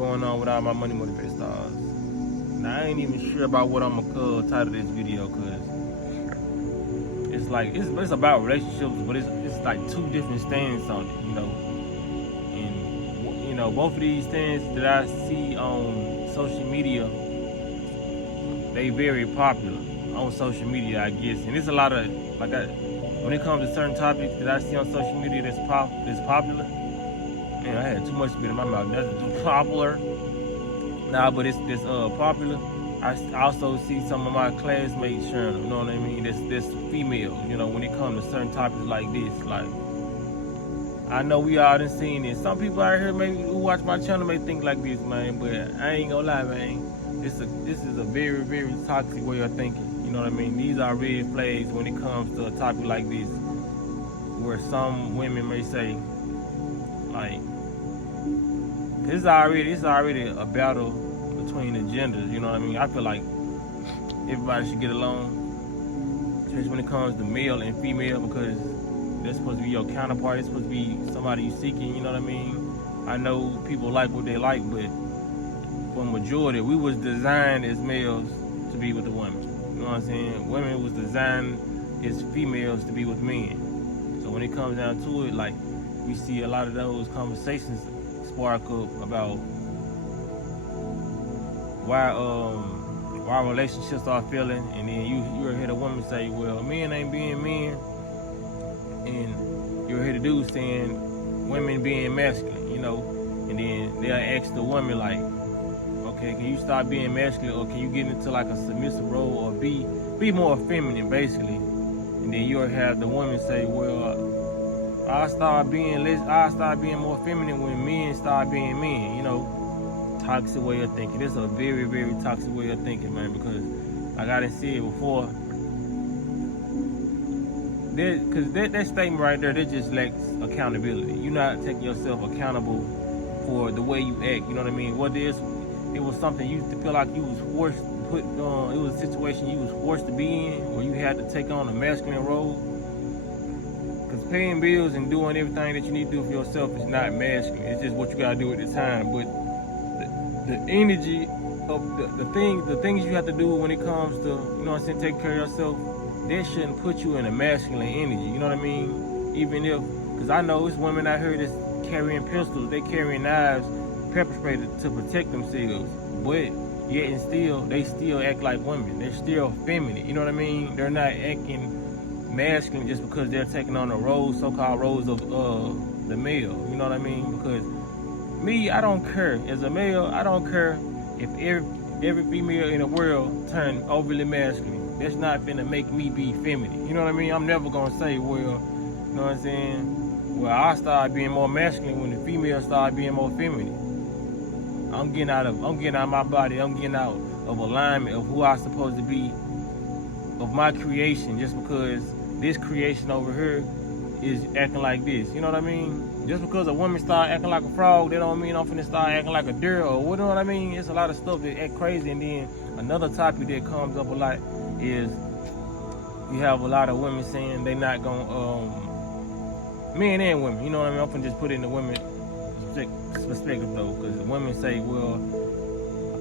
going on with all my money motivated stars? Now I ain't even sure about what I'm gonna title this video, cause it's like it's about relationships, but it's like two different stands on it, and both of these things that I see on social media, they very popular on social media, I guess, and it's a lot of when it comes to certain topics that I see on social media that's popular. Man, I had too much spit in my mouth. That's popular. Nah, but it's popular. I also see some of my classmates sharing them, you know what I mean? This female, when it comes to certain topics like this. Like, I know we all done seen it. Some people out here maybe who watch my channel may think like this, man, but I ain't gonna lie, man. This is a very, very toxic way of thinking. You know what I mean? These are red flags when it comes to a topic like this, where some women may say, like, it's already a battle between the genders, you know what I mean? I feel like everybody should get along, especially when it comes to male and female, because they're supposed to be your counterpart. It's supposed to be somebody you seeking, you know what I mean? I know people like what they like, but for the majority, we was designed as males to be with the women. You know what I'm saying? Women was designed as females to be with men. So when it comes down to it, like, we see a lot of those conversations spark up about why relationships are failing, and then you hear the woman say, well, men ain't being men, and you hear the dude saying women being masculine, and then they'll ask the woman, like, okay, can you stop being masculine, or can you get into like a submissive role, or be more feminine, basically? And then you'll have the woman say, well, I start being more feminine when men start being men, Toxic way of thinking. It's a very, very toxic way of thinking, man, because like I done said before, because that statement right there, that just lacks accountability. You're not taking yourself accountable for the way you act, you know what I mean? What it was something you feel like you was forced to put on, it was a situation you was forced to be in, or you had to take on a masculine role. Because paying bills and doing everything that you need to do for yourself is not masculine. It's just what you gotta do at the time. But the energy of the things you have to do when it comes to, taking care of yourself, that shouldn't put you in a masculine energy. You know what I mean? Even if, because I know it's women out here that's carrying pistols, they carrying knives, pepper spray to protect themselves. But yet and still, they still act like women. They're still feminine. You know what I mean? They're not acting masculine just because they're taking on the so-called roles of the male. You know what I mean? Because me, I don't care. As a male, I don't care if every female in the world turn overly masculine. That's not finna make me be feminine. You know what I mean? I'm never gonna say, well, you know what I'm saying? Well, I start being more masculine when the female start being more feminine. I'm getting out of my body. I'm getting out of alignment of who I'm supposed to be, of my creation, just because this creation over here is acting like this. You know what I mean? Just because a woman start acting like a frog, that don't mean I'm finna start acting like a deer, or you know what I mean? It's a lot of stuff that act crazy. And then another topic that comes up a lot is you have a lot of women saying they not gonna, men and women, you know what I mean? I'm finna just put it in the women perspective though, because the women say, well,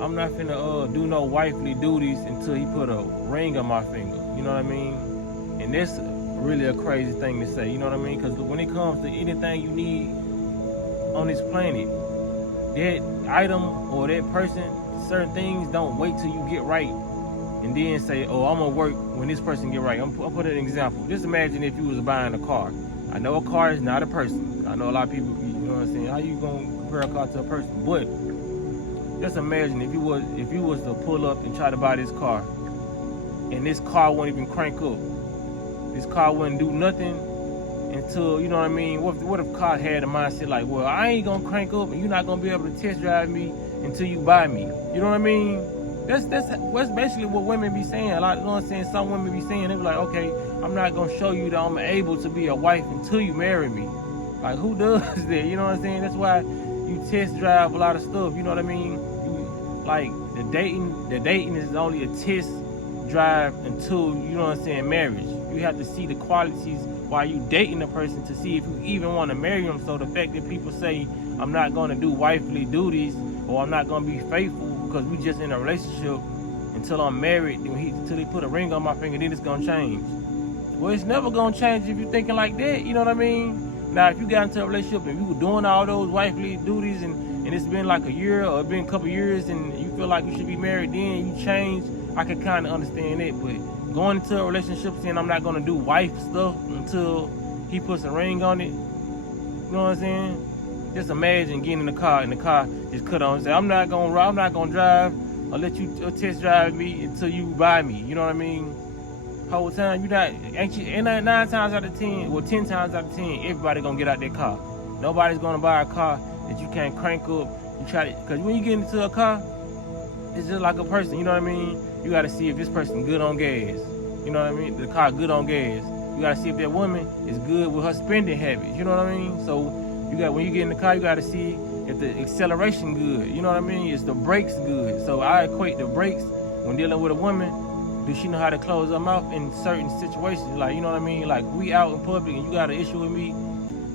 I'm not finna do no wifely duties until he put a ring on my finger. You know what I mean? And that's really a crazy thing to say, you know what I mean? Because when it comes to anything you need on this planet, that item or that person, certain things don't wait till you get right and then say, oh, I'm gonna work when this person get right. I'll put an example. Just imagine if you was buying a car. I know a car is not a person. I know a lot of people, you know what I'm saying? How you gonna compare a car to a person? But just imagine if you was to pull up and try to buy this car, and this car won't even crank up. This car wouldn't do nothing until, you know what I mean? What if car had a mindset like, well, I ain't gonna crank up and you're not gonna be able to test drive me until you buy me. You know what I mean? That's basically what women be saying. A lot, you know what I'm saying? Some women be saying, they be like, okay, I'm not gonna show you that I'm able to be a wife until you marry me. Like, who does that? You know what I'm saying? That's why you test drive a lot of stuff. You know what I mean? Like the dating is only a test drive until, you know what I'm saying, marriage. You have to see the qualities while you dating a person to see if you even want to marry them. So the fact that people say I'm not going to do wifely duties or I'm not gonna be faithful because we just in a relationship until I'm married, until they put a ring on my finger, then it's gonna change. Well, it's never gonna change if you're thinking like that, you know what I mean? Now, if you got into a relationship and you were doing all those wifely duties and it's been like a year or been a couple years and you feel like you should be married, then you change, I can kind of understand it. But going into a relationship saying I'm not gonna do wife stuff until he puts a ring on it, you know what I'm saying? Just imagine getting in the car and the car just cut on and say, I'm not gonna drive or let you test drive me until you buy me, you know what I mean? Whole time you not, ain't 9 times out of 10, well 10 times out of 10, everybody gonna get out their car. Nobody's gonna buy a car that you can't crank up. You try to, cause when you get into a car, it's just like a person, you know what I mean? You gotta see if this person good on gas, you know what I mean? The car good on gas. You gotta see if that woman is good with her spending habits, you know what I mean? So when you get in the car, you gotta see if the acceleration good, you know what I mean? Is the brakes good? So I equate the brakes when dealing with a woman. Does she know how to close her mouth in certain situations? Like, you know what I mean? Like, we out in public and you got an issue with me.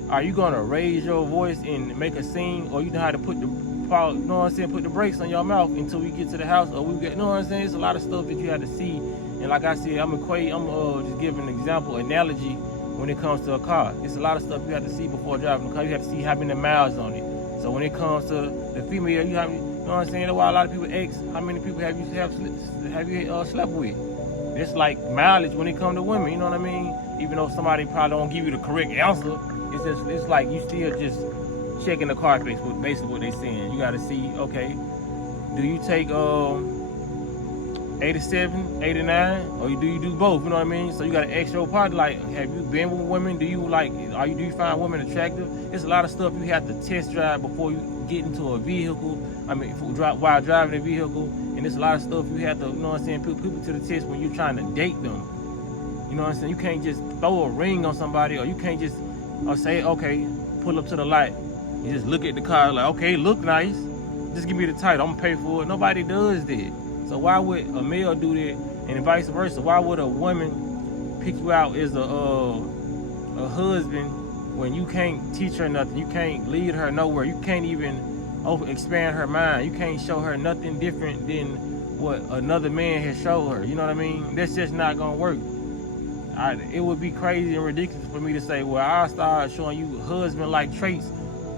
Are you gonna raise your voice and make a scene, or you know how to put the, you know what I'm saying, put the brakes on your mouth until we get to the house, or we get, you know what I'm saying? It's a lot of stuff that you have to see. And like I said, I'm just giving an example, analogy when it comes to a car. It's a lot of stuff you have to see before driving the car. You have to see how many miles on it. So when it comes to the female, you know what I'm saying? That's why a lot of people ask, how many people have you slept with? It's like mileage when it comes to women, you know what I mean? Even though somebody probably don't give you the correct answer, it's like you still just checking the Carfax with basically what they saying. You gotta see, okay, do you take 87, 89, or do you do both? You know what I mean? So you gotta ask your partner, like, have you been with women? Do you find women attractive? It's a lot of stuff you have to test drive before you get into a vehicle. While driving a vehicle, and there's a lot of stuff you have to, you know what I'm saying, put people to the test when you're trying to date them. You know what I'm saying? You can't just throw a ring on somebody, or you can't just say, okay, pull up to the lot. You just look at the car like, okay, look nice. Just give me the title, I'm gonna pay for it. Nobody does that. So why would a male do that, and vice versa? Why would a woman pick you out as a husband when you can't teach her nothing? You can't lead her nowhere. You can't even expand her mind. You can't show her nothing different than what another man has showed her. You know what I mean? That's just not gonna work. It would be crazy and ridiculous for me to say, well, I'll start showing you husband-like traits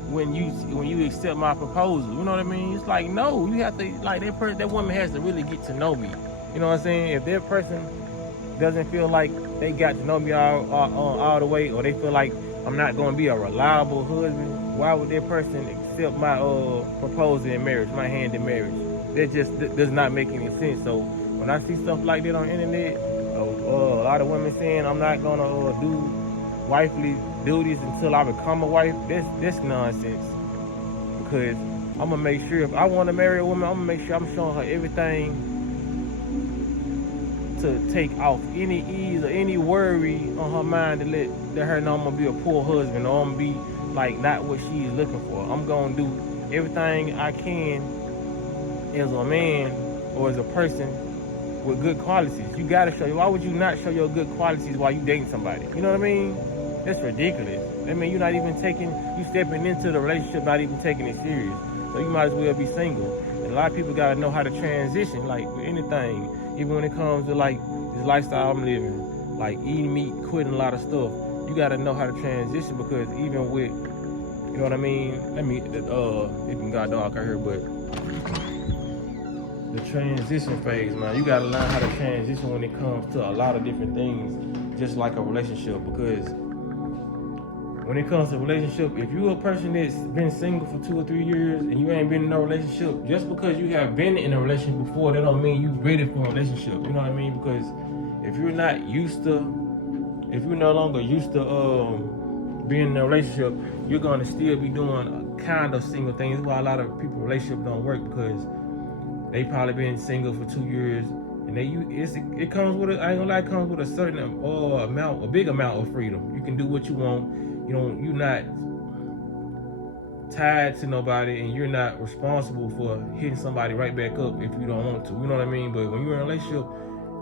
when you accept my proposal. You know what I mean? It's like, no, you have to, like, that woman has to really get to know me. You know what I'm saying? If that person doesn't feel like they got to know me all the way, or they feel like I'm not gonna be a reliable husband, why would that person accept my proposal in marriage, my hand in marriage? That just does not make any sense. So when I see stuff like that on the internet, a lot of women saying I'm not gonna do wifely duties until I become a wife, that's nonsense. Because I'm gonna make sure, if I want to marry a woman, I'm gonna make sure I'm showing her everything to take off any ease or any worry on her mind to let her know I'm gonna be a poor husband, or I'm gonna be like not what she's looking for. I'm gonna do everything I can as a man or as a person with good qualities. You gotta show. Why would you not show your good qualities while you dating somebody? You know what I mean? That's ridiculous. I mean, you're not even you stepping into the relationship, not even taking it serious. So you might as well be single. And a lot of people gotta know how to transition, like with anything. Even when it comes to like this lifestyle I'm living, like eating meat, quitting a lot of stuff. You gotta know how to transition, because even with, you know what I mean? Even got dog out here, but the transition phase, man. You gotta learn how to transition when it comes to a lot of different things, just like a relationship. Because when it comes to a relationship, if you're a person that's been single for 2 or 3 years and you ain't been in a relationship, just because you have been in a relationship before, that don't mean you're ready for a relationship. You know what I mean? Because if you're no longer used to being in a relationship, you're gonna still be doing kind of single things. That's why a lot of people relationship don't work, because they probably been single for 2 years, and it comes with I ain't gonna lie, it comes with a certain a big amount of freedom. You can do what you want. You're not tied to nobody, and you're not responsible for hitting somebody right back up if you don't want to. You know what I mean? But when you're in a relationship,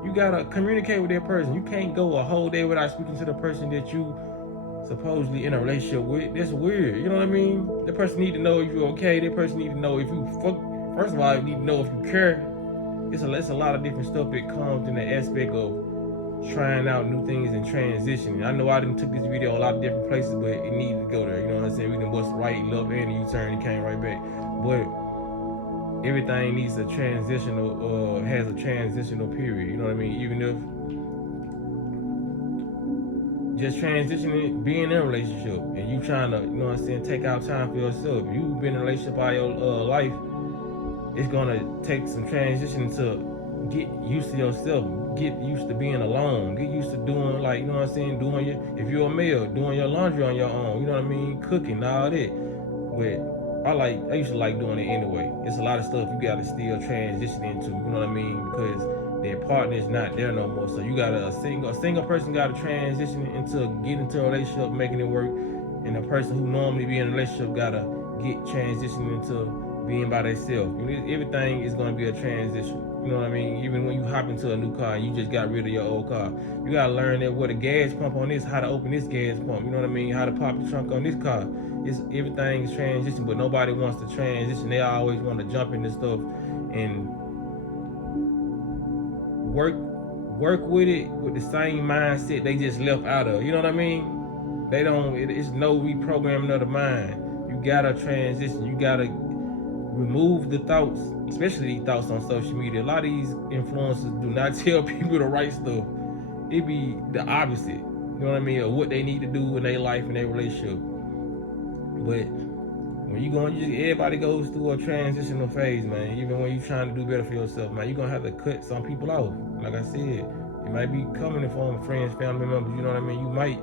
you gotta communicate with that person. You can't go a whole day without speaking to the person that you supposedly in a relationship with. That's weird. You know what I mean? The person need to know if you're okay. That person need to know if you fuck. First of all, you need to know if you care. It's a lot of different stuff that comes in the aspect of trying out new things and transitioning. I know I done took this video a lot of different places, but it needed to go there. You know what I'm saying? We done bust right, left, and a U-turn and came right back. But everything needs a transitional, has a transitional period. You know what I mean? Even if just transitioning, being in a relationship, and you trying to, you know what I'm saying, take out time for yourself. You've been in a relationship all your life. It's gonna take some transition to get used to yourself, get used to being alone, get used to doing, like, you know what I'm saying, doing your, if you're a male, doing your laundry on your own, you know what I mean, cooking, all that. But I used to like doing it anyway. It's a lot of stuff you gotta still transition into, you know what I mean, because their partner is not there no more. So you gotta, a single person gotta transition into get into a relationship, making it work, and a person who normally be in a relationship gotta get transitioned into being by themselves. Everything is gonna be a transition. You know what I mean? Even when you hop into a new car, you just got rid of your old car. You gotta learn that what a gas pump on this, how to open this gas pump. You know what I mean? How to pop the trunk on this car. Everything is transition, but nobody wants to transition. They always want to jump into stuff and work with it with the same mindset they just left out of. You know what I mean? They don't. It's no reprogramming of the mind. You gotta transition. You gotta remove the thoughts, especially these thoughts on social media. A lot of these influencers do not tell people the right stuff. It be the opposite, you know what I mean, of what they need to do in their life and their relationship. But when everybody goes through a transitional phase, man. Even when you're trying to do better for yourself, man, you're gonna have to cut some people off. Like I said, it might be coming in form of friends, family members, you know what I mean? You might,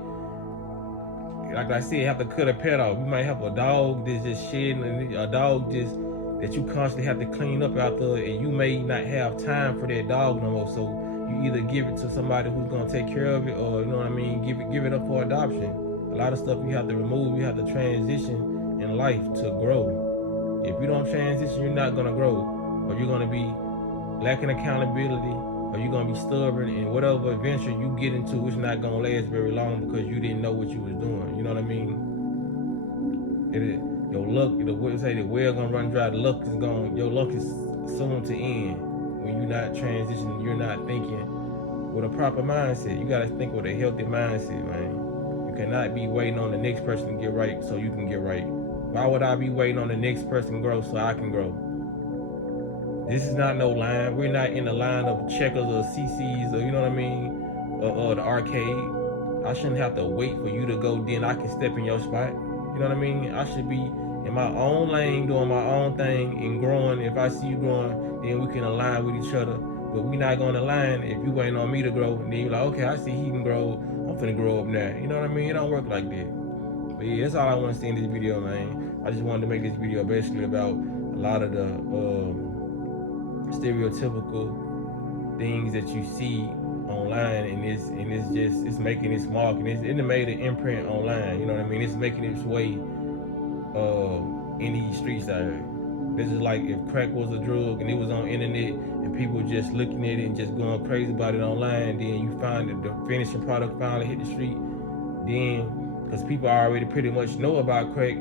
like I said, have to cut a pet off. You might have a dog that's just shedding, a dog just that you constantly have to clean up after, and you may not have time for that dog no more. So you either give it to somebody who's gonna take care of it, or, you know what I mean, give it up for adoption. A lot of stuff you have to remove. You have to transition in life to grow. If you don't transition, you're not gonna grow, or you're gonna be lacking accountability, or you're gonna be stubborn, and whatever adventure you get into, it's not gonna last very long because you didn't know what you was doing. You know what I mean? Your luck, the well gonna run dry. The luck is gone. Your luck is soon to end when you're not transitioning. You're not thinking with a proper mindset. You gotta think with a healthy mindset, man. You cannot be waiting on the next person to get right so you can get right. Why would I be waiting on the next person to grow so I can grow? This is not no line. We're not in the line of Checkers or CC's, or, you know what I mean, or the arcade. I shouldn't have to wait for you to go, then I can step in your spot. You know what I mean? I should be in my own lane, doing my own thing and growing. If I see you growing, then we can align with each other. But we not gonna align if you waiting on me to grow. And then you're like, okay, I see he can grow. I'm finna grow up now. You know what I mean? It don't work like that. But yeah, that's all I want to see in this video, man. I just wanted to make this video basically about a lot of the stereotypical things that you see online, and it's making its mark, and it made an imprint online. You know what I mean? It's making its way in these streets out here. This is like if crack was a drug and it was on internet and people just looking at it and just going crazy about it online, then you find that the finishing product finally hit the street. Then, because people already pretty much know about crack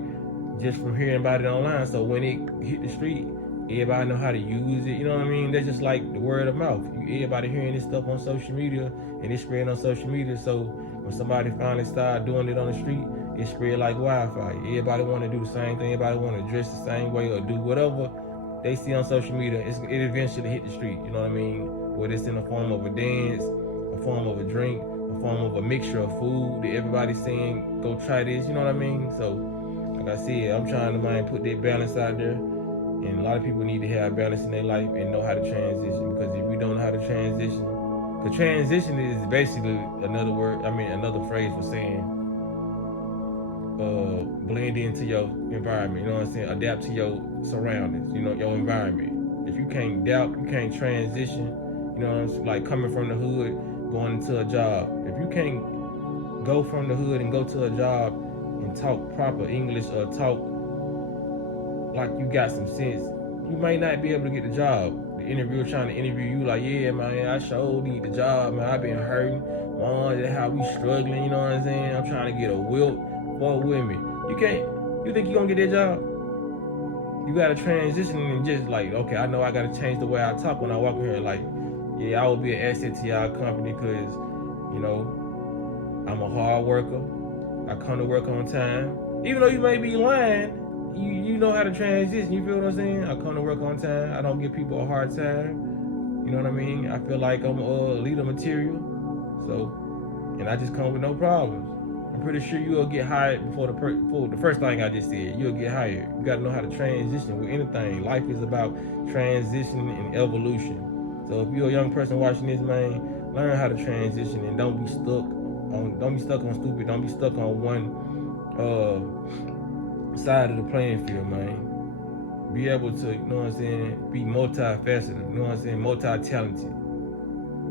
just from hearing about it online, so when it hit the street, everybody know how to use it. You know what I mean? That's just like the word of mouth. Everybody hearing this stuff on social media, and it's spreading on social media. So when somebody finally start doing it on the street, it spread like wildfire. Everybody want to do the same thing. Everybody want to dress the same way or do whatever they see on social media. It eventually hit the street. You know what I mean? Whether it's in the form of a dance, a form of a drink, a form of a mixture of food that everybody's saying, go try this. You know what I mean? So, like I said, I'm trying to put that balance out there. And a lot of people need to have balance in their life and know how to transition, because if you don't know how to transition, because transition is basically another phrase for saying blend into your environment. You know what I'm saying? Adapt to your surroundings, you know, your environment. If you can't adapt, you can't transition, you know what I'm saying? Like coming from the hood, going into a job. If you can't go from the hood and go to a job and talk proper English or talk like you got some sense, you might not be able to get the job. The interviewer trying to interview you like, yeah, man, I sure need the job, man. I've been hurting. that's how we struggling, you know what I'm saying? I'm trying to get a whip for women. You think you gonna get that job? You gotta transition and just like, okay, I know I gotta change the way I talk when I walk in here. Like, yeah, I will be an asset to y'all company because, you know, I'm a hard worker. I come to work on time. Even though you may be lying, you know how to transition. You feel what I'm saying? I come to work on time. I don't give people a hard time. You know what I mean? I feel like I'm a leader material. So, and I just come with no problems. I'm pretty sure you'll get hired before the first thing I just said. You'll get hired. You gotta know how to transition with anything. Life is about transition and evolution. So if you're a young person watching this, man, learn how to transition and don't be stuck on stupid. Don't be stuck on one side of the playing field, man. Be able to, you know what I'm saying, be multifaceted, you know what I'm saying, multi-talented.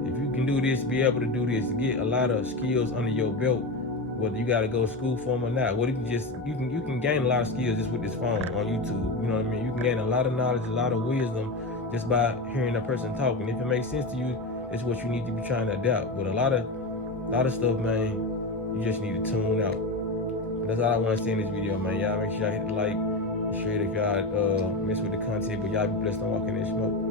If you can do this, be able to do this, get a lot of skills under your belt, whether you gotta go to school for them or not. What if you can gain a lot of skills just with this phone on YouTube, you know what I mean? You can gain a lot of knowledge, a lot of wisdom just by hearing a person talking. If it makes sense to you, it's what you need to be trying to adapt. But a lot of stuff, man, you just need to tune out. That's all I want to say in this video, man. Y'all make sure y'all hit the like. Straight if y'all mess with the content, but y'all be blessed on walking in smoke.